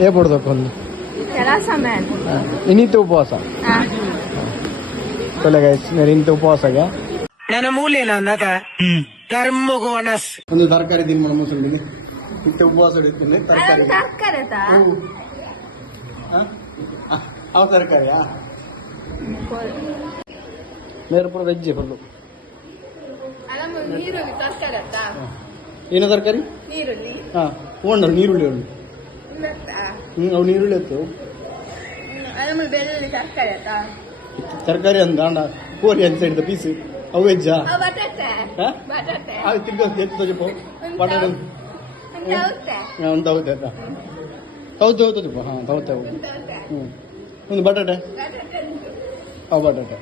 ఏ పొడదొక్కొంది ಇನ್ನಿತ್ತು ಉಪವಾಸ ಕೊಲೆ ಗೈಸ್ ನೀವು ಇಂತ ಉಪವಾಸ ನನ್ನ ಮೂಲೆನ ಅನ್ನಕ ಕರ್ಮಗು ಅನಸ್ ಒಂದು ತರಕಾರಿ ತಿನ್ ಮಾಡ ಮುಸಲ್ದಿನಿ ಇಂತ ಉಪವಾಸ ಹಿಡಿತೀನಿ ತರಕಾರಿ ಅವ ತರಕಾರಿಯಾ ಮೇರೆ ಪುರ ವೆಜ್ ಫುಲ್ಲು ಏನು ತರಕಾರಿ ಹಾ ಉಂಡು ನೀರುಳ್ಳಿ ಉಂಡು ಅವು ನೀರುಳ್ಳಿ ಇತ್ತು ತರಕಾರಿ ಅಂದ ಅಣ್ಣ ಕೋರಿ ಅಂತ ಸೈಡ್ ಪೀಸ್ ಅವು ವೆಜ್ಜಾ ತಿರ್ಗ ಬಟಾಟೆ ಹೌದಾ ಹೌದು ಹಾಂ ಹೌದು ಹ್ಞೂ ಒಂದು ಬಟಾಟೆ ಅವು ಬಟಾಟೆ